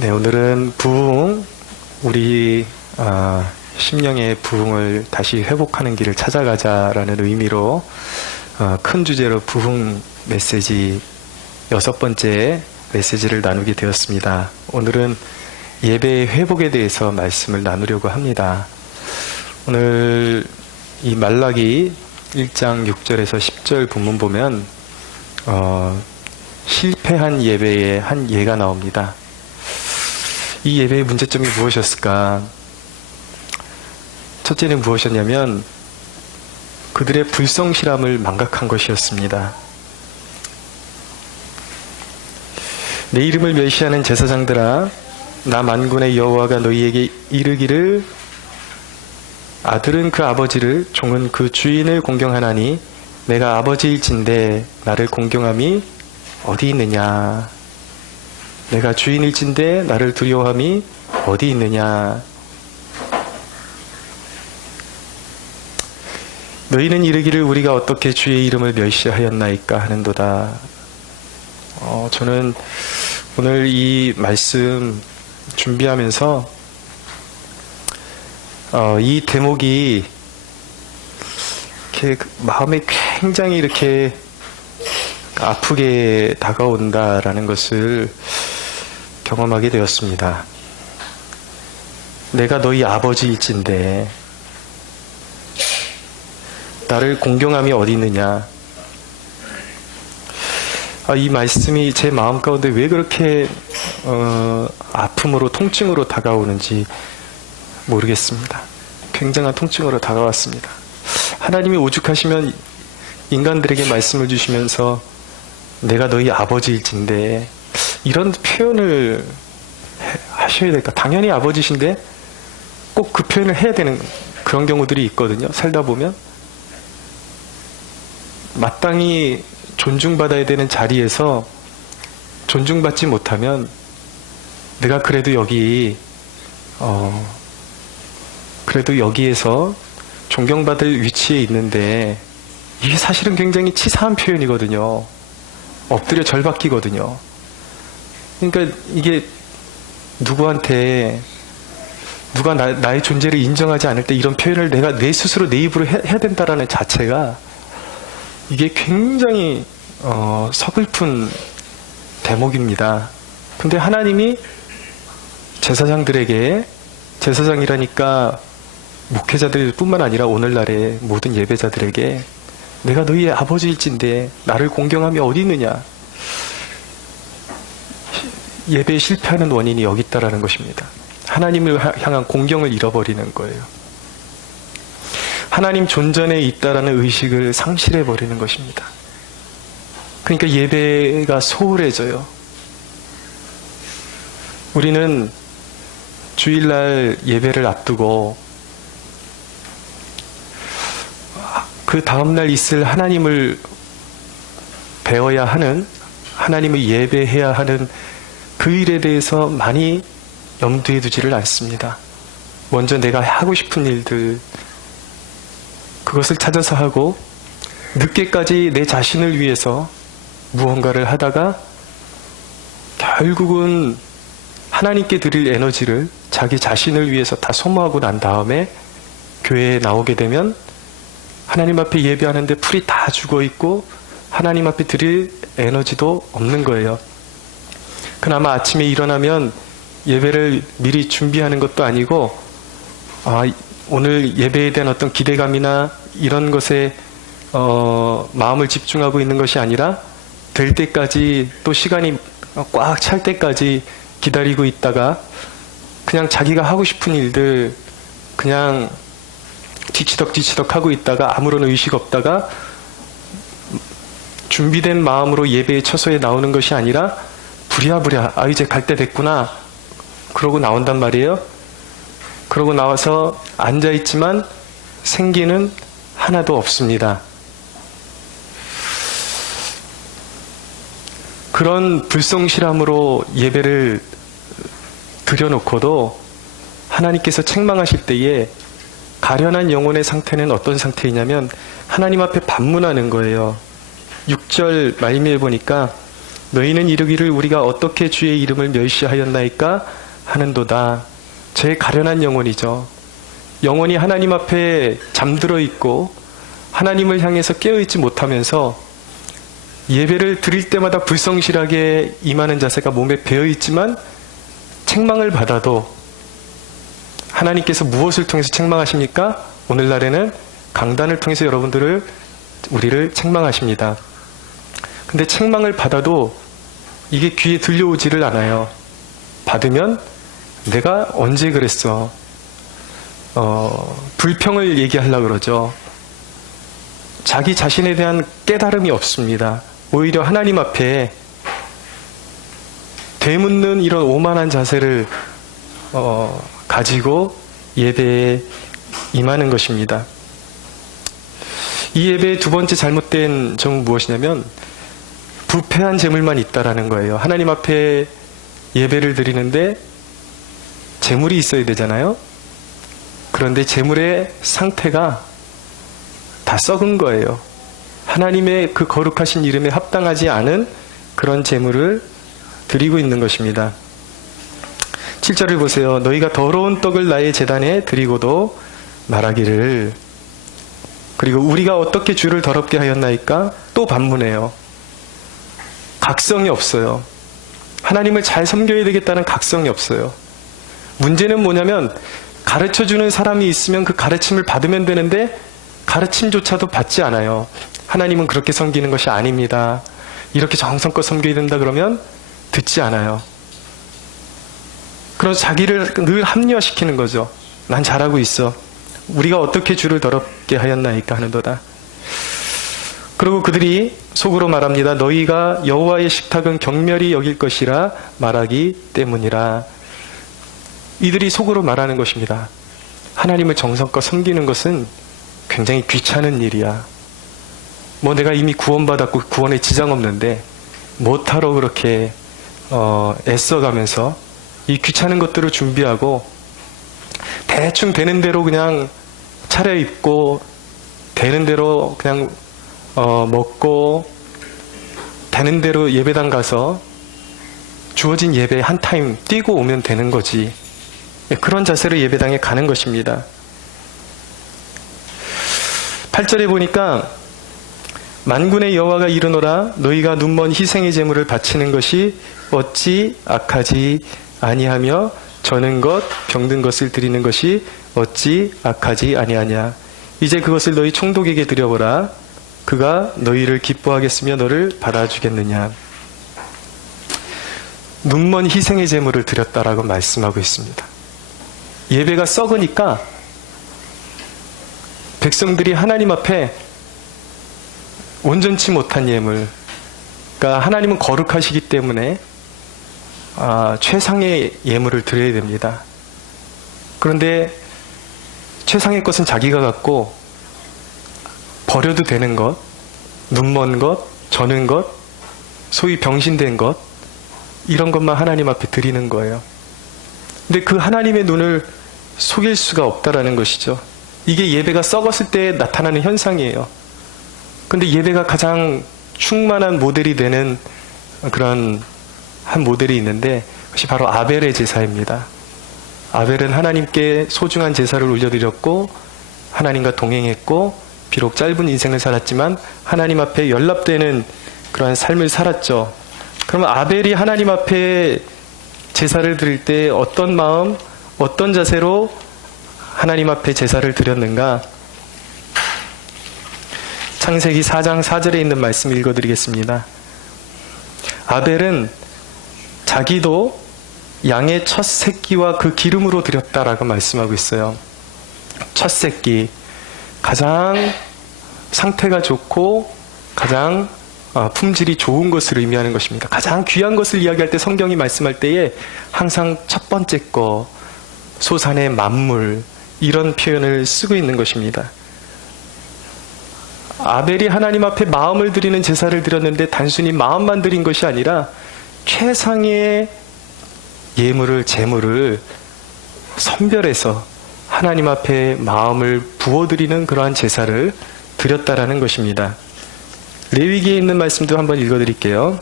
네, 오늘은 부흥, 우리 심령의 부흥을 다시 회복하는 길을 찾아가자라는 의미로 큰 주제로 부흥 메시지 6번째 메시지를 나누게 되었습니다. 오늘은 예배의 회복에 대해서 말씀을 나누려고 합니다. 오늘 이 말라기 1장 6절에서 10절 본문 보면 실패한 예배의 한 예가 나옵니다. 이 예배의 문제점이 무엇이었을까? 첫째는 무엇이었냐면 그들의 불성실함을 망각한 것이었습니다. 내 이름을 멸시하는 제사장들아, 나 만군의 여호와가 너희에게 이르기를 아들은 그 아버지를, 종은 그 주인을 공경하나니 내가 아버지일진데 나를 공경함이 어디 있느냐? 내가 주인일진데 나를 두려워함이 어디 있느냐? 너희는 이르기를 우리가 어떻게 주의 이름을 멸시하였나이까 하는도다. 저는 오늘 이 말씀 준비하면서 이 대목이 이렇게 마음에 굉장히 이렇게 아프게 다가온다라는 것을 경험하게 되었습니다. 내가 너희 아버지일진데 나를 공경함이 어디 있느냐? 이 말씀이 제 마음 가운데 왜 그렇게 아픔으로, 통증으로 다가오는지 모르겠습니다. 굉장한 통증으로 다가왔습니다. 하나님이 오죽하시면 인간들에게 말씀을 주시면서 내가 너희 아버지일진데 이런 표현을 하셔야 될까? 당연히 아버지신데 꼭 그 표현을 해야 되는 그런 경우들이 있거든요. 살다 보면 마땅히 존중받아야 되는 자리에서 존중받지 못하면 내가 그래도 여기에서 존경받을 위치에 있는데 이게 사실은 굉장히 치사한 표현이거든요. 엎드려 절박히거든요. 그러니까 이게 누가 나의 존재를 인정하지 않을 때 이런 표현을 내가 내 스스로 내 입으로 해야 된다라는 자체가 이게 굉장히 서글픈 대목입니다. 근데 하나님이 제사장들에게, 제사장이라니까 목회자들 뿐만 아니라 오늘날의 모든 예배자들에게 내가 너희의 아버지일진데 나를 공경함이 어디 있느냐? 예배에 실패하는 원인이 여기 있다라는 것입니다. 하나님을 향한 공경을 잃어버리는 거예요. 하나님 존전에 있다라는 의식을 상실해버리는 것입니다. 그러니까 예배가 소홀해져요. 우리는 주일날 예배를 앞두고 그 다음날 있을 하나님을 배워야 하는, 하나님을 예배해야 하는 그 일에 대해서 많이 염두에 두지를 않습니다. 먼저 내가 하고 싶은 일들, 그것을 찾아서 하고 늦게까지 내 자신을 위해서 무언가를 하다가 결국은 하나님께 드릴 에너지를 자기 자신을 위해서 다 소모하고 난 다음에 교회에 나오게 되면 하나님 앞에 예배하는데 풀이 다 죽어 있고 하나님 앞에 드릴 에너지도 없는 거예요. 그나마 아침에 일어나면 예배를 미리 준비하는 것도 아니고 오늘 예배에 대한 어떤 기대감이나 이런 것에 마음을 집중하고 있는 것이 아니라 될 때까지, 또 시간이 꽉 찰 때까지 기다리고 있다가 그냥 자기가 하고 싶은 일들 그냥 뒤치덕 하고 있다가 아무런 의식 없다가 준비된 마음으로 예배의 처소에 나오는 것이 아니라 부랴부랴 이제 갈 때 됐구나 그러고 나온단 말이에요. 그러고 나와서 앉아있지만 생기는 하나도 없습니다. 그런 불성실함으로 예배를 드려놓고도 하나님께서 책망하실 때에 가련한 영혼의 상태는 어떤 상태이냐면 하나님 앞에 반문하는 거예요. 6절 말미에 보니까 너희는 이르기를 우리가 어떻게 주의 이름을 멸시하였나이까 하는도다. 제 가련한 영혼이죠. 영혼이 하나님 앞에 잠들어 있고 하나님을 향해서 깨어있지 못하면서 예배를 드릴 때마다 불성실하게 임하는 자세가 몸에 배어있지만 책망을 받아도 하나님께서 무엇을 통해서 책망하십니까? 오늘날에는 강단을 통해서 우리를 책망하십니다. 근데 책망을 받아도 이게 귀에 들려오지를 않아요. 받으면 내가 언제 그랬어? 불평을 얘기하려고 그러죠. 자기 자신에 대한 깨달음이 없습니다. 오히려 하나님 앞에 되묻는 이런 오만한 자세를 가지고 예배에 임하는 것입니다. 이 예배의 두 번째 잘못된 점은 무엇이냐면 부패한 재물만 있다라는 거예요. 하나님 앞에 예배를 드리는데 재물이 있어야 되잖아요. 그런데 재물의 상태가 다 썩은 거예요. 하나님의 그 거룩하신 이름에 합당하지 않은 그런 재물을 드리고 있는 것입니다. 7절을 보세요. 너희가 더러운 떡을 나의 제단에 드리고도 말하기를. 그리고 우리가 어떻게 주를 더럽게 하였나이까? 또 반문해요. 각성이 없어요. 하나님을 잘 섬겨야 되겠다는 각성이 없어요. 문제는 뭐냐면 가르쳐주는 사람이 있으면 그 가르침을 받으면 되는데 가르침조차도 받지 않아요. 하나님은 그렇게 섬기는 것이 아닙니다. 이렇게 정성껏 섬겨야 된다 그러면 듣지 않아요. 그래서 자기를 늘 합리화시키는 거죠. 난 잘하고 있어. 우리가 어떻게 주를 더럽게 하였나이까 하는도다. 그리고 그들이 속으로 말합니다. 너희가 여호와의 식탁은 경멸히 여길 것이라 말하기 때문이라. 이들이 속으로 말하는 것입니다. 하나님을 정성껏 섬기는 것은 굉장히 귀찮은 일이야. 뭐 내가 이미 구원받았고 구원에 지장 없는데 못하러 그렇게 애써가면서 이 귀찮은 것들을 준비하고 대충 되는 대로 그냥 차려입고 되는 대로 그냥 먹고 되는 대로 예배당 가서 주어진 예배 한 타임 뛰고 오면 되는 거지. 그런 자세로 예배당에 가는 것입니다. 8절에 보니까 만군의 여호와가 이르노라 너희가 눈먼 희생의 제물을 바치는 것이 어찌 악하지 아니하며 저는 것 병든 것을 드리는 것이 어찌 악하지 아니하냐. 이제 그것을 너희 총독에게 드려보라. 그가 너희를 기뻐하겠으며 너를 받아주겠느냐. 눈먼 희생의 제물을 드렸다라고 말씀하고 있습니다. 예배가 썩으니까 백성들이 하나님 앞에 온전치 못한 예물, 그러니까 하나님은 거룩하시기 때문에 최상의 예물을 드려야 됩니다. 그런데 최상의 것은 자기가 갖고 버려도 되는 것, 눈먼 것, 저는 것, 소위 병신된 것, 이런 것만 하나님 앞에 드리는 거예요. 근데 그 하나님의 눈을 속일 수가 없다라는 것이죠. 이게 예배가 썩었을 때 나타나는 현상이에요. 근데 예배가 가장 충만한 모델이 되는 그런 한 모델이 있는데 그것이 바로 아벨의 제사입니다. 아벨은 하나님께 소중한 제사를 올려드렸고 하나님과 동행했고 비록 짧은 인생을 살았지만 하나님 앞에 연락되는 그러한 삶을 살았죠. 그러면 아벨이 하나님 앞에 제사를 드릴 때 어떤 마음, 어떤 자세로 하나님 앞에 제사를 드렸는가? 창세기 4장 4절에 있는 말씀 읽어드리겠습니다. 아벨은 자기도 양의 첫 새끼와 그 기름으로 드렸다라고 말씀하고 있어요. 첫 새끼, 가장 상태가 좋고 가장 품질이 좋은 것을 의미하는 것입니다. 가장 귀한 것을 이야기할 때 성경이 말씀할 때에 항상 첫 번째 거, 소산의 만물, 이런 표현을 쓰고 있는 것입니다. 아벨이 하나님 앞에 마음을 드리는 제사를 드렸는데 단순히 마음만 드린 것이 아니라 최상의 예물을, 제물을 선별해서 하나님 앞에 마음을 부어드리는 그러한 제사를 드렸다라는 것입니다. 레위기에 있는 말씀도 한번 읽어드릴게요.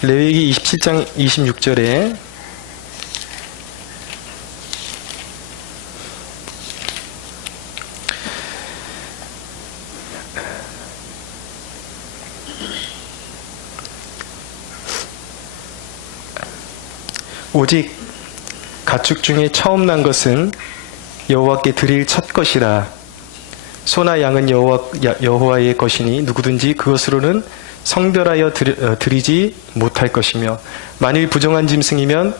레위기 27장 26절에 오직 가축 중에 처음 난 것은 여호와께 드릴 첫 것이라. 소나 양은 여호와의 것이니 누구든지 그것으로는 성별하여 드리지 못할 것이며, 만일 부정한 짐승이면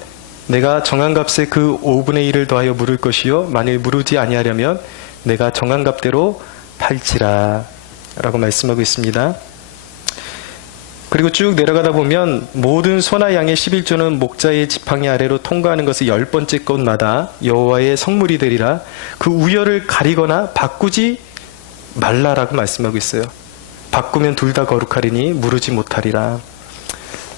내가 정한 값에 그 5분의 1을 더하여 물을 것이요, 만일 무르지 아니하려면 내가 정한 값대로 팔지라 라고 말씀하고 있습니다. 그리고 쭉 내려가다 보면 모든 소나 양의 11조는 목자의 지팡이 아래로 통과하는 것을 10번째 것마다 여호와의 성물이 되리라. 그 우열을 가리거나 바꾸지 말라라고 말씀하고 있어요. 바꾸면 둘 다 거룩하리니 무르지 못하리라.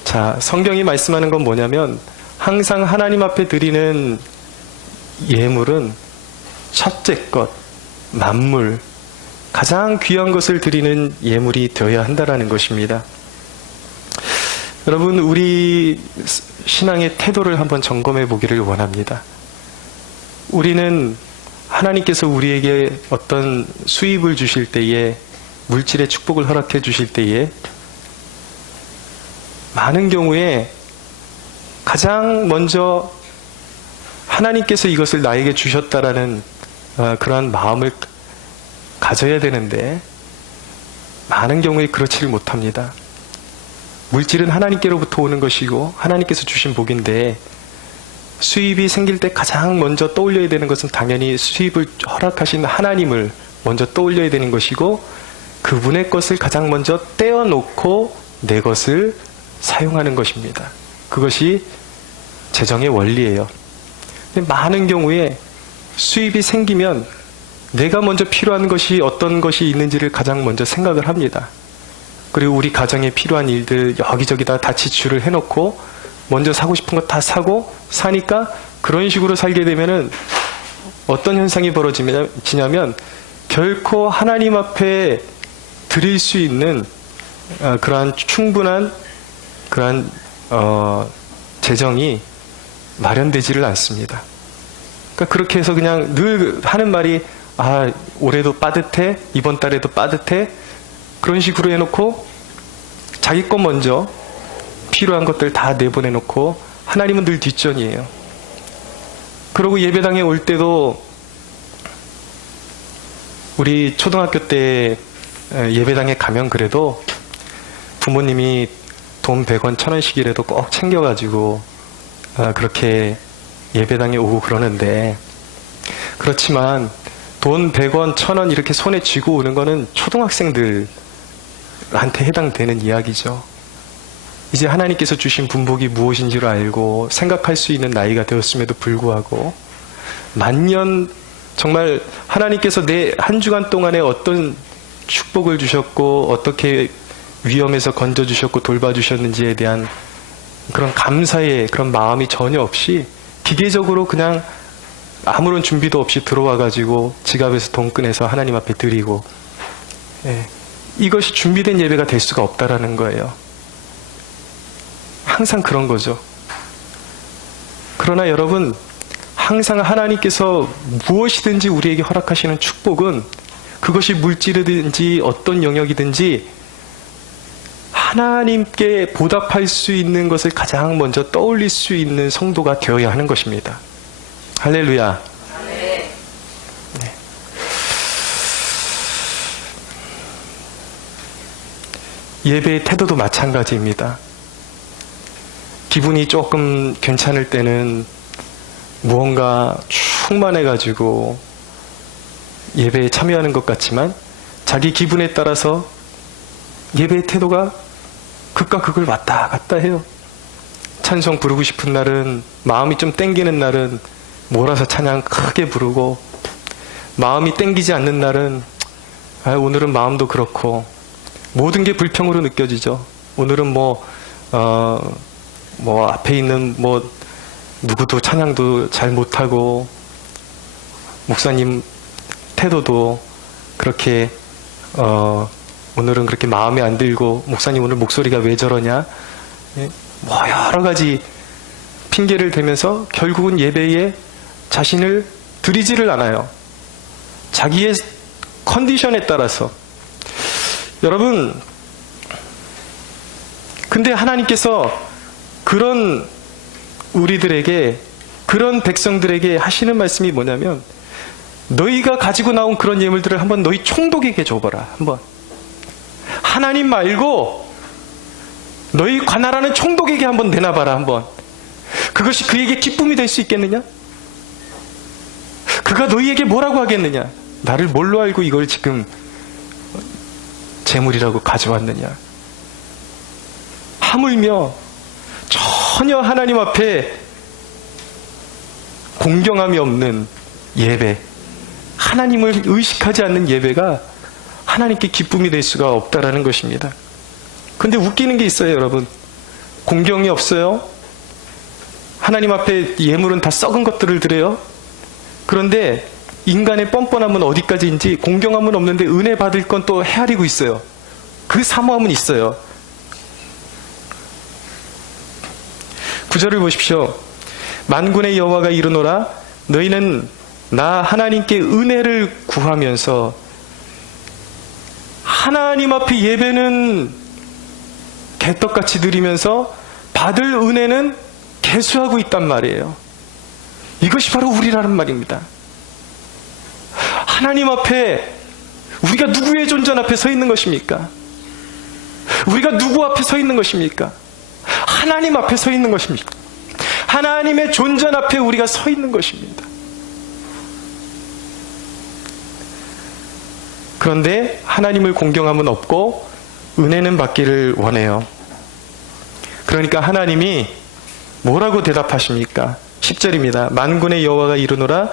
자, 성경이 말씀하는 건 뭐냐면 항상 하나님 앞에 드리는 예물은 첫째 것, 만물, 가장 귀한 것을 드리는 예물이 되어야 한다라는 것입니다. 여러분, 우리 신앙의 태도를 한번 점검해 보기를 원합니다. 우리는 하나님께서 우리에게 어떤 수입을 주실 때에, 물질의 축복을 허락해 주실 때에 많은 경우에 가장 먼저 하나님께서 이것을 나에게 주셨다라는 그러한 마음을 가져야 되는데 많은 경우에 그렇지를 못합니다. 물질은 하나님께로부터 오는 것이고 하나님께서 주신 복인데, 수입이 생길 때 가장 먼저 떠올려야 되는 것은 당연히 수입을 허락하신 하나님을 먼저 떠올려야 되는 것이고, 그분의 것을 가장 먼저 떼어놓고 내 것을 사용하는 것입니다. 그것이 재정의 원리예요. 근데 많은 경우에 수입이 생기면 내가 먼저 필요한 것이 어떤 것이 있는지를 가장 먼저 생각을 합니다. 그리고 우리 가정에 필요한 일들 여기저기다 다 지출을 해놓고 먼저 사고 싶은 거 다 사니까 그런 식으로 살게 되면은 어떤 현상이 벌어지냐면 결코 하나님 앞에 드릴 수 있는 그러한 충분한 그러한 재정이 마련되지를 않습니다. 그러니까 그렇게 해서 그냥 늘 하는 말이 올해도 빠듯해, 이번 달에도 빠듯해, 그런 식으로 해놓고 자기 것 먼저 필요한 것들 다 내보내놓고 하나님은 늘 뒷전이에요. 그러고 예배당에 올 때도 우리 초등학교 때 예배당에 가면 그래도 부모님이 돈 100원, 1000원씩이라도 꼭 챙겨가지고 그렇게 예배당에 오고 그러는데, 그렇지만 돈 100원, 1000원 이렇게 손에 쥐고 오는 거는 초등학생들한테 해당되는 이야기죠. 이제 하나님께서 주신 분복이 무엇인지를 알고 생각할 수 있는 나이가 되었음에도 불구하고 만년 정말 하나님께서 내 한 주간 동안에 어떤 축복을 주셨고 어떻게 위험에서 건져주셨고 돌봐주셨는지에 대한 그런 감사의 그런 마음이 전혀 없이 기계적으로 그냥 아무런 준비도 없이 들어와가지고 지갑에서 돈 꺼내서 하나님 앞에 드리고, 이것이 준비된 예배가 될 수가 없다라는 거예요. 항상 그런 거죠. 그러나 여러분, 항상 하나님께서 무엇이든지 우리에게 허락하시는 축복은 그것이 물질이든지 어떤 영역이든지 하나님께 보답할 수 있는 것을 가장 먼저 떠올릴 수 있는 성도가 되어야 하는 것입니다. 할렐루야. 네. 예배의 태도도 마찬가지입니다. 기분이 조금 괜찮을 때는 무언가 충만해가지고 예배에 참여하는 것 같지만 자기 기분에 따라서 예배의 태도가 극과 극을 왔다 갔다 해요. 찬송 부르고 싶은 날은, 마음이 좀 땡기는 날은 몰아서 찬양 크게 부르고, 마음이 땡기지 않는 날은 오늘은 마음도 그렇고 모든 게 불평으로 느껴지죠. 오늘은 앞에 있는 누구도 찬양도 잘 못하고 목사님 태도도 그렇게 오늘은 그렇게 마음에 안 들고, 목사님 오늘 목소리가 왜 저러냐, 여러 가지 핑계를 대면서 결국은 예배에 자신을 드리지를 않아요. 자기의 컨디션에 따라서. 여러분, 근데 하나님께서 그런 우리들에게, 그런 백성들에게 하시는 말씀이 뭐냐면, 너희가 가지고 나온 그런 예물들을 한번 너희 총독에게 줘봐라. 한번. 하나님 말고 너희 관할하는 총독에게 한번 내놔봐라. 한번. 그것이 그에게 기쁨이 될 수 있겠느냐? 그가 너희에게 뭐라고 하겠느냐? 나를 뭘로 알고 이걸 지금 재물이라고 가져왔느냐? 하물며 전혀 하나님 앞에 공경함이 없는 예배, 하나님을 의식하지 않는 예배가 하나님께 기쁨이 될 수가 없다라는 것입니다. 근데 웃기는 게 있어요, 여러분. 공경이 없어요. 하나님 앞에 예물은 다 썩은 것들을 드려요. 그런데 인간의 뻔뻔함은 어디까지인지 공경함은 없는데 은혜 받을 건 또 헤아리고 있어요. 그 사모함은 있어요. 9절을 보십시오. 만군의 여호와가 이르노라 너희는 나 하나님께 은혜를 구하면서, 하나님 앞에 예배는 개떡같이 드리면서 받을 은혜는 개수하고 있단 말이에요. 이것이 바로 우리라는 말입니다. 하나님 앞에 우리가 누구의 존전 앞에 서 있는 것입니까? 우리가 누구 앞에 서 있는 것입니까? 하나님 앞에 서 있는 것입니다. 하나님의 존전 앞에 우리가 서 있는 것입니다. 그런데 하나님을 공경함은 없고 은혜는 받기를 원해요. 그러니까 하나님이 뭐라고 대답하십니까? 10절입니다. 만군의 여호와가 이르노라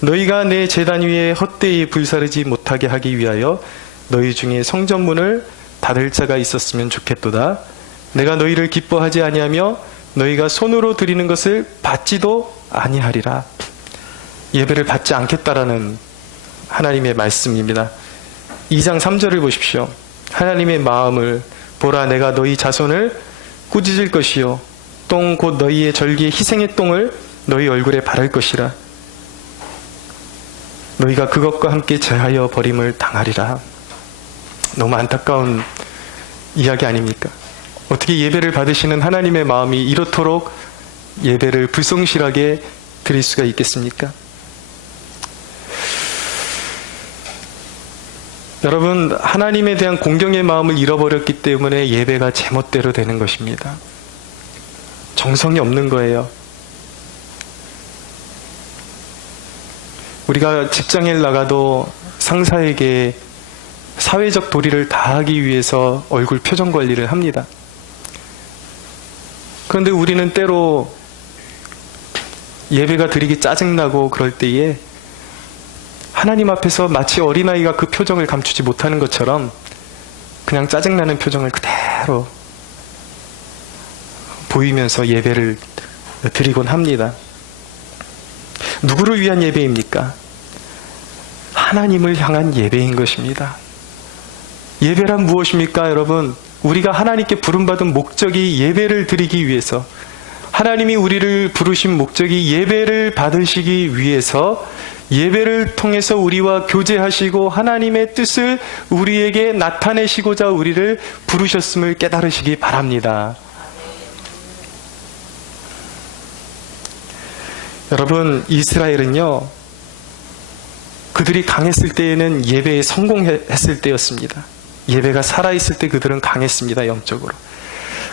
너희가 내 제단 위에 헛되이 불사르지 못하게 하기 위하여 너희 중에 성전문을 닫을 자가 있었으면 좋겠도다. 내가 너희를 기뻐하지 아니하며 너희가 손으로 드리는 것을 받지도 아니하리라. 예배를 받지 않겠다라는 하나님의 말씀입니다. 2장 3절을 보십시오. 하나님의 마음을 보라 내가 너희 자손을 꾸짖을 것이요 똥 곧 너희의 절기의 희생의 똥을 너희 얼굴에 바를 것이라. 너희가 그것과 함께 제하여 버림을 당하리라. 너무 안타까운 이야기 아닙니까? 어떻게 예배를 받으시는 하나님의 마음이 이렇도록 예배를 불성실하게 드릴 수가 있겠습니까? 여러분, 하나님에 대한 공경의 마음을 잃어버렸기 때문에 예배가 제멋대로 되는 것입니다. 정성이 없는 거예요. 우리가 직장에 나가도 상사에게 사회적 도리를 다하기 위해서 얼굴 표정 관리를 합니다. 그런데 우리는 때로 예배가 드리기 짜증나고 그럴 때에 하나님 앞에서 마치 어린아이가 그 표정을 감추지 못하는 것처럼 그냥 짜증나는 표정을 그대로 보이면서 예배를 드리곤 합니다. 누구를 위한 예배입니까? 하나님을 향한 예배인 것입니다. 예배란 무엇입니까, 여러분? 우리가 하나님께 부름받은 목적이 예배를 드리기 위해서, 하나님이 우리를 부르신 목적이 예배를 받으시기 위해서, 예배를 통해서 우리와 교제하시고 하나님의 뜻을 우리에게 나타내시고자 우리를 부르셨음을 깨달으시기 바랍니다. 여러분, 이스라엘은요, 그들이 강했을 때에는 예배에 성공했을 때였습니다. 예배가 살아있을 때 그들은 강했습니다, 영적으로.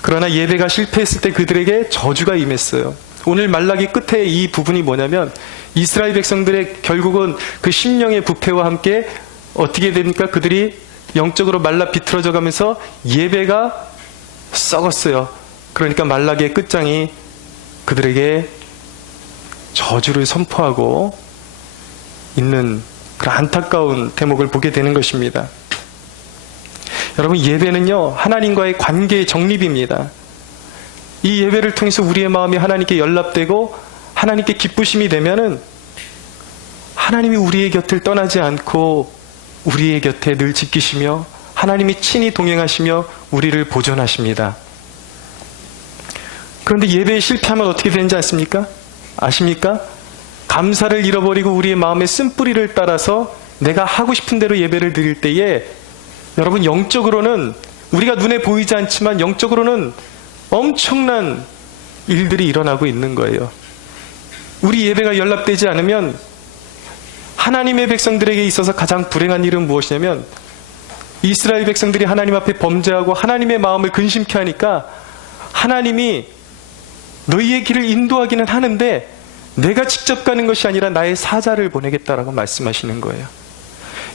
그러나 예배가 실패했을 때 그들에게 저주가 임했어요. 오늘 말라기 끝에 이 부분이 뭐냐면 이스라엘 백성들의 결국은 그 심령의 부패와 함께 어떻게 됩니까? 그들이 영적으로 말라 비틀어져 가면서 예배가 썩었어요. 그러니까 말라기의 끝장이 그들에게 저주를 선포하고 있는 그런 안타까운 대목을 보게 되는 것입니다. 여러분, 예배는요, 하나님과의 관계의 정립입니다. 이 예배를 통해서 우리의 마음이 하나님께 연락되고 하나님께 기쁘심이 되면은 하나님이 우리의 곁을 떠나지 않고 우리의 곁에 늘 지키시며 하나님이 친히 동행하시며 우리를 보존하십니다. 그런데 예배에 실패하면 어떻게 되는지 아십니까? 감사를 잃어버리고 우리의 마음의 쓴뿌리를 따라서 내가 하고 싶은 대로 예배를 드릴 때에 여러분, 영적으로는 우리가 눈에 보이지 않지만 영적으로는 엄청난 일들이 일어나고 있는 거예요. 우리 예배가 연락되지 않으면 하나님의 백성들에게 있어서 가장 불행한 일은 무엇이냐면, 이스라엘 백성들이 하나님 앞에 범죄하고 하나님의 마음을 근심케 하니까 하나님이 너희의 길을 인도하기는 하는데 내가 직접 가는 것이 아니라 나의 사자를 보내겠다라고 말씀하시는 거예요.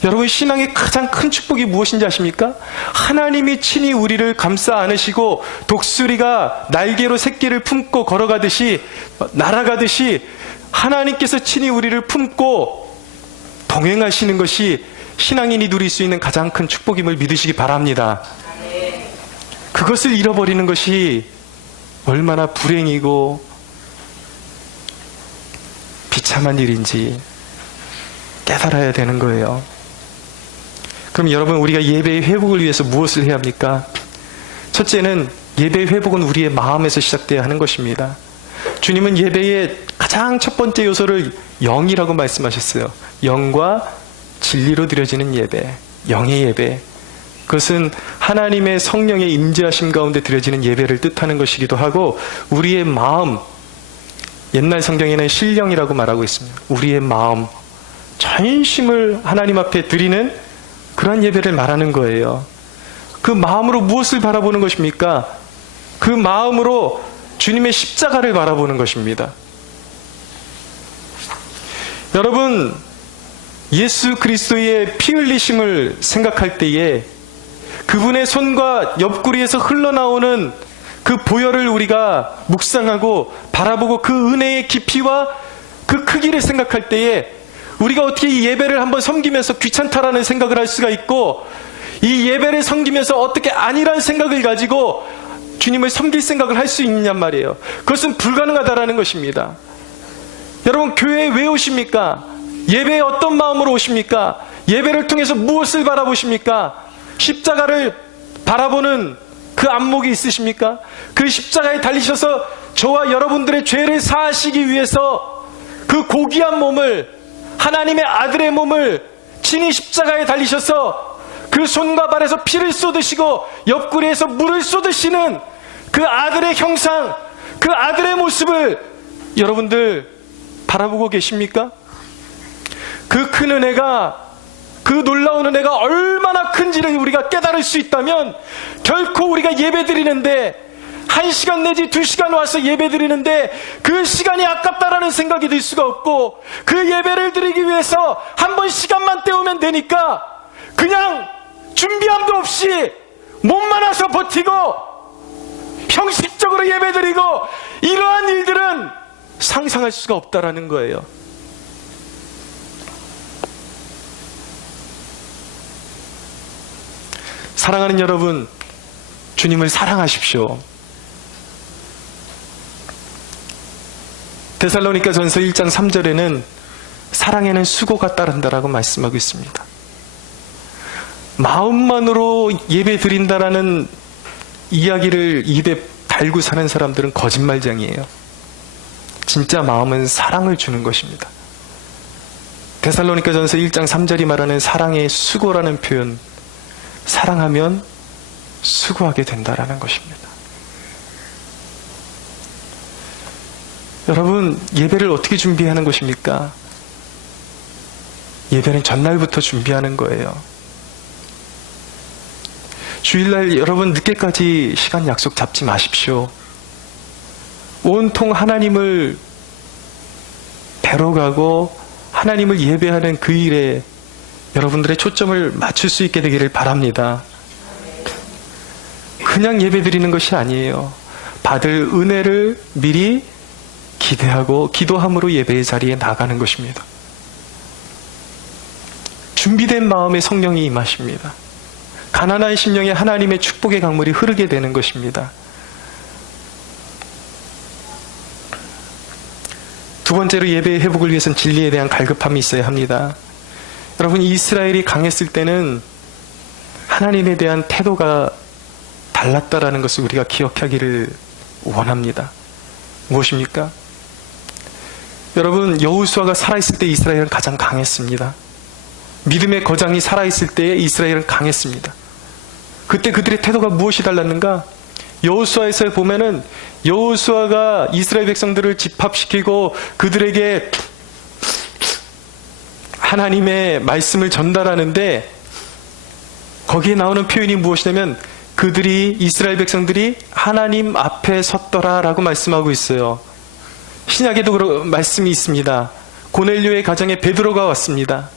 여러분, 신앙의 가장 큰 축복이 무엇인지 아십니까? 하나님이 친히 우리를 감싸 안으시고 독수리가 날개로 새끼를 품고 걸어가듯이, 날아가듯이 하나님께서 친히 우리를 품고 동행하시는 것이 신앙인이 누릴 수 있는 가장 큰 축복임을 믿으시기 바랍니다. 그것을 잃어버리는 것이 얼마나 불행이고 비참한 일인지 깨달아야 되는 거예요. 그럼 여러분, 우리가 예배의 회복을 위해서 무엇을 해야 합니까? 첫째는, 예배의 회복은 우리의 마음에서 시작돼야 하는 것입니다. 주님은 예배의 가장 첫 번째 요소를 영이라고 말씀하셨어요. 영과 진리로 드려지는 예배, 영의 예배. 그것은 하나님의 성령의 임재하심 가운데 드려지는 예배를 뜻하는 것이기도 하고, 우리의 마음, 옛날 성경에는 신령이라고 말하고 있습니다. 우리의 마음, 전심을 하나님 앞에 드리는 그런 예배를 말하는 거예요. 그 마음으로 무엇을 바라보는 것입니까? 그 마음으로 주님의 십자가를 바라보는 것입니다. 여러분, 예수 그리스도의 피 흘리심을 생각할 때에 그분의 손과 옆구리에서 흘러나오는 그 보혈을 우리가 묵상하고 바라보고 그 은혜의 깊이와 그 크기를 생각할 때에 우리가 어떻게 이 예배를 한번 섬기면서 귀찮다라는 생각을 할 수가 있고, 이 예배를 섬기면서 어떻게 아니란 생각을 가지고 주님을 섬길 생각을 할 수 있느냐 말이에요. 그것은 불가능하다라는 것입니다. 여러분, 교회에 왜 오십니까? 예배에 어떤 마음으로 오십니까? 예배를 통해서 무엇을 바라보십니까? 십자가를 바라보는 그 안목이 있으십니까? 그 십자가에 달리셔서 저와 여러분들의 죄를 사하시기 위해서 그 고귀한 몸을, 하나님의 아들의 몸을 친히 십자가에 달리셔서 그 손과 발에서 피를 쏟으시고 옆구리에서 물을 쏟으시는 그 아들의 형상, 그 아들의 모습을 여러분들 바라보고 계십니까? 그 큰 은혜가, 그 놀라운 은혜가 얼마나 큰지를 우리가 깨달을 수 있다면, 결코 우리가 예배 드리는데 1시간 내지 2시간 와서 예배 드리는데 그 시간이 아깝다라는 생각이 들 수가 없고, 그 예배를 드리기 위해서 한 번 시간만 때우면 되니까 그냥 준비함도 없이 몸만 와서 버티고 형식적으로 예배 드리고, 이러한 일들은 상상할 수가 없다라는 거예요. 사랑하는 여러분, 주님을 사랑하십시오. 데살로니가전서 1장 3절에는 사랑에는 수고가 따른다라고 말씀하고 있습니다. 마음만으로 예배 드린다라는 이야기를 입에 달고 사는 사람들은 거짓말쟁이에요. 진짜 마음은 사랑을 주는 것입니다. 데살로니가전서 1장 3절이 말하는 사랑의 수고라는 표현, 사랑하면 수고하게 된다라는 것입니다. 여러분, 예배를 어떻게 준비하는 것입니까? 예배는 전날부터 준비하는 거예요. 주일날 여러분 늦게까지 시간 약속 잡지 마십시오. 온통 하나님을 뵈러 가고 하나님을 예배하는 그 일에 여러분들의 초점을 맞출 수 있게 되기를 바랍니다. 그냥 예배 드리는 것이 아니에요. 받을 은혜를 미리 기대하고 기도함으로 예배의 자리에 나가는 것입니다. 준비된 마음에 성령이 임하십니다. 가난한 심령에 하나님의 축복의 강물이 흐르게 되는 것입니다. 두 번째로, 예배의 회복을 위해서는 진리에 대한 갈급함이 있어야 합니다. 여러분, 이스라엘이 강했을 때는 하나님에 대한 태도가 달랐다라는 것을 우리가 기억하기를 원합니다. 무엇입니까? 여러분, 여호수아가 살아있을 때 이스라엘은 가장 강했습니다. 믿음의 거장이 살아있을 때에 이스라엘은 강했습니다. 그때 그들의 태도가 무엇이 달랐는가? 여호수아에서 보면은 여호수아가 이스라엘 백성들을 집합시키고 그들에게 하나님의 말씀을 전달하는데 거기에 나오는 표현이 무엇이냐면 이스라엘 백성들이 하나님 앞에 섰더라라고 말씀하고 있어요. 신약에도 말씀이 있습니다. 고넬료의 가정에 베드로가 왔습니다.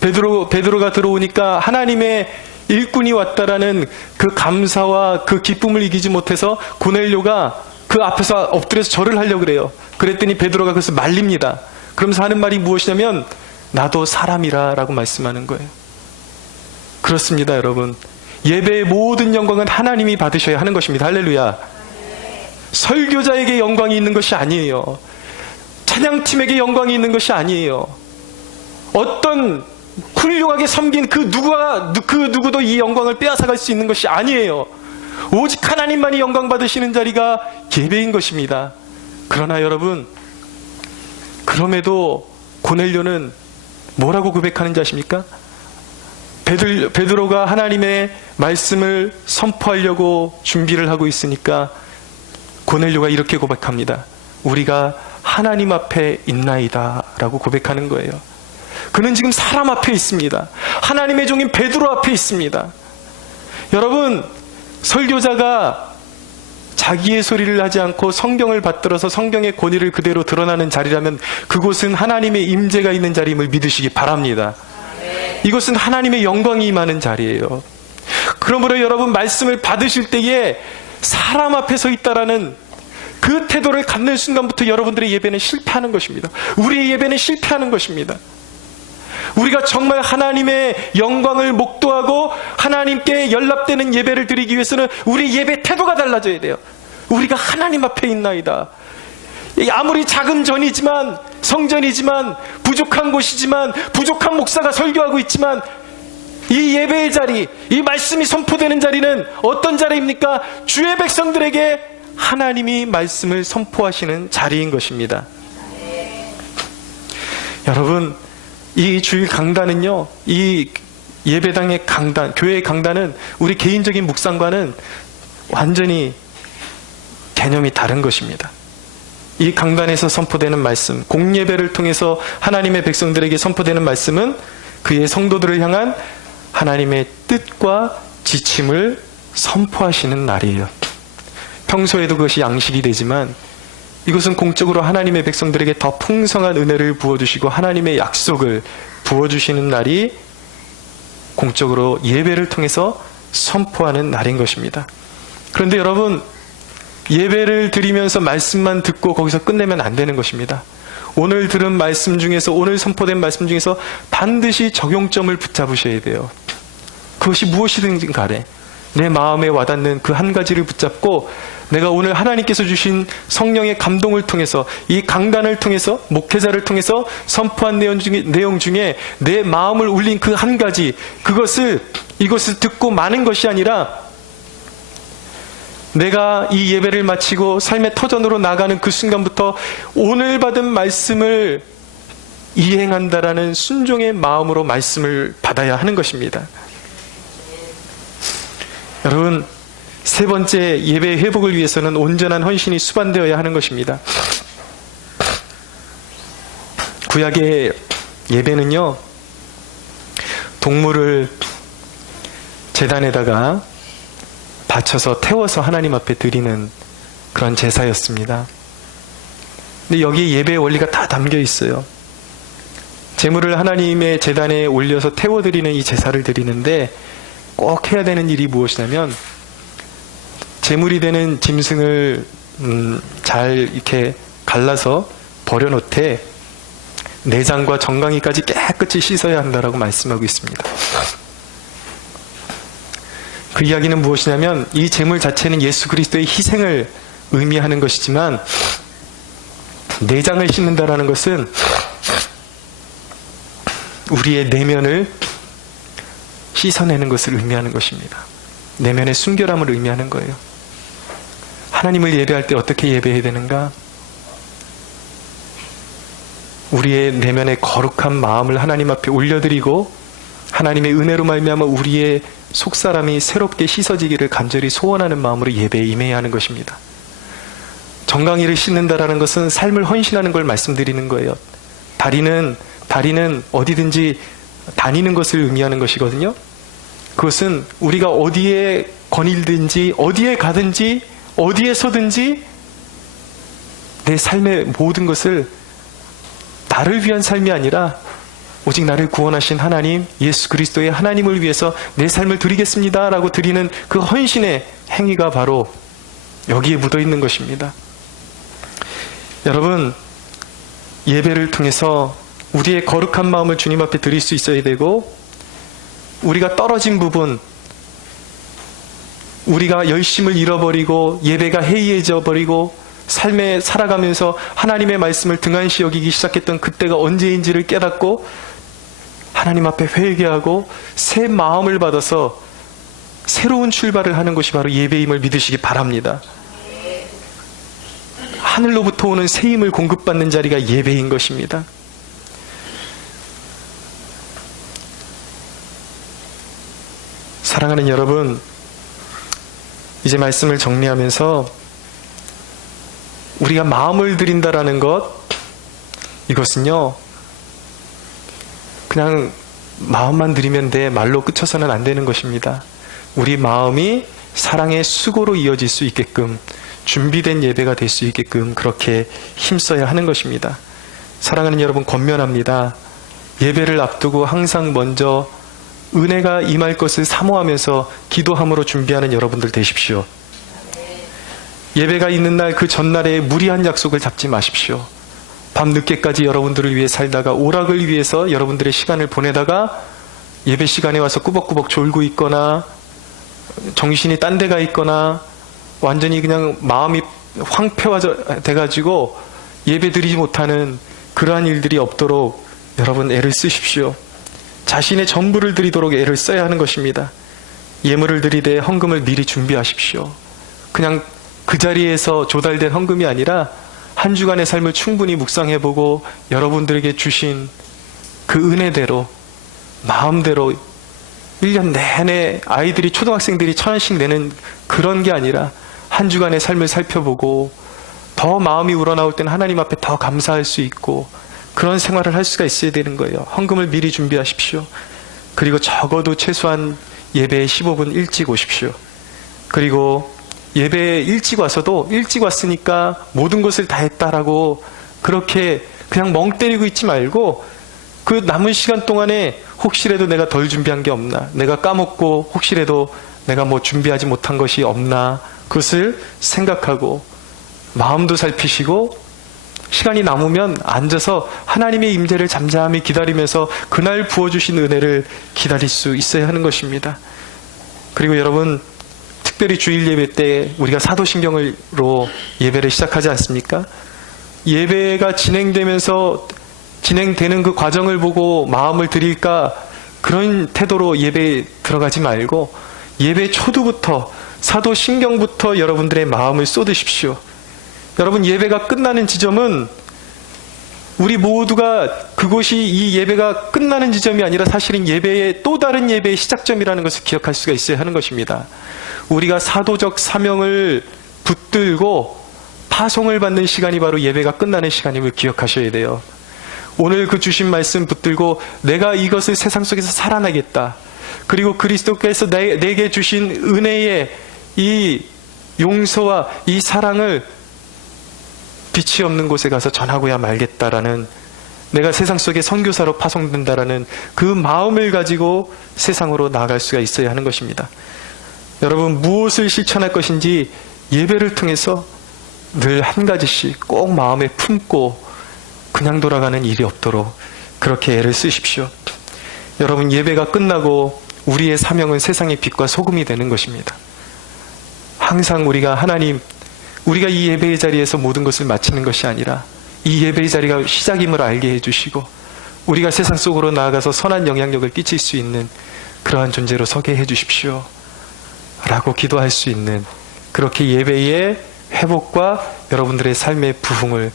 베드로가 들어오니까 하나님의 일꾼이 왔다라는 그 감사와 그 기쁨을 이기지 못해서 고넬료가 그 앞에서 엎드려서 절을 하려고 그래요. 그랬더니 베드로가 그것을 말립니다. 그러면서 하는 말이 무엇이냐면 나도 사람이라 라고 말씀하는 거예요. 그렇습니다, 여러분. 예배의 모든 영광은 하나님이 받으셔야 하는 것입니다. 할렐루야. 설교자에게 영광이 있는 것이 아니에요. 찬양팀에게 영광이 있는 것이 아니에요. 어떤 훌륭하게 섬긴 그 누구도 이 영광을 빼앗아갈 수 있는 것이 아니에요. 오직 하나님만이 영광 받으시는 자리가 예배인 것입니다. 그러나 여러분, 그럼에도 고넬료는 뭐라고 고백하는지 아십니까? 베드로가 하나님의 말씀을 선포하려고 준비를 하고 있으니까 고넬료가 이렇게 고백합니다. 우리가 하나님 앞에 있나이다 라고 고백하는 거예요. 그는 지금 사람 앞에 있습니다. 하나님의 종인 베드로 앞에 있습니다. 여러분, 설교자가 자기의 소리를 하지 않고 성경을 받들어서 성경의 권위를 그대로 드러나는 자리라면 그곳은 하나님의 임재가 있는 자리임을 믿으시기 바랍니다. 이것은 하나님의 영광이 임하는 자리예요. 그러므로 여러분, 말씀을 받으실 때에 사람 앞에 서 있다라는 그 태도를 갖는 순간부터 여러분들의 예배는 실패하는 것입니다. 우리의 예배는 실패하는 것입니다. 우리가 정말 하나님의 영광을 목도하고 하나님께 연락되는 예배를 드리기 위해서는 우리 예배 태도가 달라져야 돼요. 우리가 하나님 앞에 있나이다. 아무리 작은 전이지만, 성전이지만, 부족한 곳이지만, 부족한 목사가 설교하고 있지만, 이 예배의 자리, 이 말씀이 선포되는 자리는 어떤 자리입니까? 주의 백성들에게 하나님이 말씀을 선포하시는 자리인 것입니다. 여러분, 이 주일 강단은요, 이 예배당의 강단, 교회의 강단은 우리 개인적인 묵상과는 완전히 개념이 다른 것입니다. 이 강단에서 선포되는 말씀, 공예배를 통해서 하나님의 백성들에게 선포되는 말씀은 그의 성도들을 향한 하나님의 뜻과 지침을 선포하시는 날이에요. 평소에도 그것이 양식이 되지만 이것은 공적으로 하나님의 백성들에게 더 풍성한 은혜를 부어주시고 하나님의 약속을 부어주시는 날이 공적으로 예배를 통해서 선포하는 날인 것입니다. 그런데 여러분, 예배를 드리면서 말씀만 듣고 거기서 끝내면 안 되는 것입니다. 오늘 들은 말씀 중에서, 오늘 선포된 말씀 중에서 반드시 적용점을 붙잡으셔야 돼요. 그것이 무엇이든지 간에 내 마음에 와닿는 그 한 가지를 붙잡고 내가 오늘 하나님께서 주신 성령의 감동을 통해서, 이 강단을 통해서, 목회자를 통해서 선포한 내용 중에 내 마음을 울린 그 한 가지, 이것을 듣고 마는 것이 아니라 내가 이 예배를 마치고 삶의 터전으로 나가는 그 순간부터 오늘 받은 말씀을 이행한다라는 순종의 마음으로 말씀을 받아야 하는 것입니다. 여러분, 세 번째, 예배의 회복을 위해서는 온전한 헌신이 수반되어야 하는 것입니다. 구약의 예배는요, 동물을 제단에다가 바쳐서 태워서 하나님 앞에 드리는 그런 제사였습니다. 근데 여기에 예배의 원리가 다 담겨 있어요. 제물을 하나님의 제단에 올려서 태워드리는 이 제사를 드리는데 꼭 해야 되는 일이 무엇이냐면, 제물이 되는 짐승을 잘 이렇게 갈라서 버려놓되 내장과 정강이까지 깨끗이 씻어야 한다라고 말씀하고 있습니다. 그 이야기는 무엇이냐면, 이 제물 자체는 예수 그리스도의 희생을 의미하는 것이지만 내장을 씻는다라는 것은 우리의 내면을 씻어내는 것을 의미하는 것입니다. 내면의 순결함을 의미하는 거예요. 하나님을 예배할 때 어떻게 예배해야 되는가? 우리의 내면의 거룩한 마음을 하나님 앞에 올려드리고 하나님의 은혜로 말미암아 우리의 속사람이 새롭게 씻어지기를 간절히 소원하는 마음으로 예배에 임해야 하는 것입니다. 정강이를 씻는다라는 것은 삶을 헌신하는 걸 말씀드리는 거예요. 다리는 어디든지 다니는 것을 의미하는 것이거든요. 그것은 우리가 어디에 거닐든지 어디에 가든지 어디에 서든지 내 삶의 모든 것을 나를 위한 삶이 아니라 오직 나를 구원하신 하나님, 예수 그리스도의 하나님을 위해서 내 삶을 드리겠습니다 라고 드리는 그 헌신의 행위가 바로 여기에 묻어 있는 것입니다. 여러분, 예배를 통해서 우리의 거룩한 마음을 주님 앞에 드릴 수 있어야 되고, 우리가 떨어진 부분, 우리가 열심을 잃어버리고 예배가 해이해져 버리고 삶에 살아가면서 하나님의 말씀을 등한시 여기기 시작했던 그때가 언제인지를 깨닫고 하나님 앞에 회개하고 새 마음을 받아서 새로운 출발을 하는 것이 바로 예배임을 믿으시기 바랍니다. 하늘로부터 오는 새 힘을 공급받는 자리가 예배인 것입니다. 사랑하는 여러분, 이제 말씀을 정리하면서 우리가 마음을 드린다라는 것, 이것은요 그냥 마음만 드리면 돼 말로 그쳐서는 안 되는 것입니다. 우리 마음이 사랑의 수고로 이어질 수 있게끔 준비된 예배가 될 수 있게끔 그렇게 힘써야 하는 것입니다. 사랑하는 여러분, 권면합니다. 예배를 앞두고 항상 먼저 은혜가 임할 것을 사모하면서 기도함으로 준비하는 여러분들 되십시오. 예배가 있는 날 그 전날에 무리한 약속을 잡지 마십시오. 밤늦게까지 여러분들을 위해 살다가 오락을 위해서 여러분들의 시간을 보내다가 예배 시간에 와서 꾸벅꾸벅 졸고 있거나 정신이 딴 데가 있거나 완전히 그냥 마음이 황폐화돼가지고 예배 드리지 못하는 그러한 일들이 없도록 여러분 애를 쓰십시오. 자신의 전부를 드리도록 애를 써야 하는 것입니다. 예물을 드리되 헌금을 미리 준비하십시오. 그냥 그 자리에서 조달된 헌금이 아니라 한 주간의 삶을 충분히 묵상해보고 여러분들에게 주신 그 은혜대로 마음대로 1년 내내 아이들이 초등학생들이 1,000원씩 내는 그런 게 아니라 한 주간의 삶을 살펴보고 더 마음이 우러나올 때는 하나님 앞에 더 감사할 수 있고 그런 생활을 할 수가 있어야 되는 거예요. 헌금을 미리 준비하십시오. 그리고 적어도 최소한 예배에 15분 일찍 오십시오. 그리고 예배에 일찍 와서도 일찍 왔으니까 모든 것을 다 했다라고 그렇게 그냥 멍 때리고 있지 말고 그 남은 시간 동안에 혹시라도 내가 덜 준비한 게 없나, 내가 까먹고 혹시라도 내가 뭐 준비하지 못한 것이 없나, 그것을 생각하고 마음도 살피시고 시간이 남으면 앉아서 하나님의 임재를 잠잠히 기다리면서 그날 부어주신 은혜를 기다릴 수 있어야 하는 것입니다. 그리고 여러분, 특별히 주일 예배 때 우리가 사도신경으로 예배를 시작하지 않습니까? 예배가 진행되는 그 과정을 보고 마음을 드릴까, 그런 태도로 예배에 들어가지 말고 예배 초두부터 사도신경부터 여러분들의 마음을 쏟으십시오. 여러분, 예배가 끝나는 지점은 우리 모두가 그곳이 이 예배가 끝나는 지점이 아니라 사실은 예배의 또 다른 예배의 시작점이라는 것을 기억할 수가 있어야 하는 것입니다. 우리가 사도적 사명을 붙들고 파송을 받는 시간이 바로 예배가 끝나는 시간임을 기억하셔야 돼요. 오늘 그 주신 말씀 붙들고 내가 이것을 세상 속에서 살아내겠다. 그리고 그리스도께서 내게 주신 은혜의 이 용서와 이 사랑을 빛이 없는 곳에 가서 전하고야 말겠다라는, 내가 세상 속에 선교사로 파송된다라는 그 마음을 가지고 세상으로 나아갈 수가 있어야 하는 것입니다. 여러분, 무엇을 실천할 것인지 예배를 통해서 늘 한 가지씩 꼭 마음에 품고 그냥 돌아가는 일이 없도록 그렇게 애를 쓰십시오. 여러분, 예배가 끝나고 우리의 사명은 세상의 빛과 소금이 되는 것입니다. 항상 우리가 이 예배의 자리에서 모든 것을 마치는 것이 아니라 이 예배의 자리가 시작임을 알게 해주시고 우리가 세상 속으로 나아가서 선한 영향력을 끼칠 수 있는 그러한 존재로 서게 해주십시오 라고 기도할 수 있는, 그렇게 예배의 회복과 여러분들의 삶의 부흥을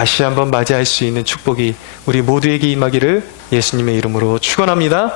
다시 한번 맞이할 수 있는 축복이 우리 모두에게 임하기를 예수님의 이름으로 축원합니다.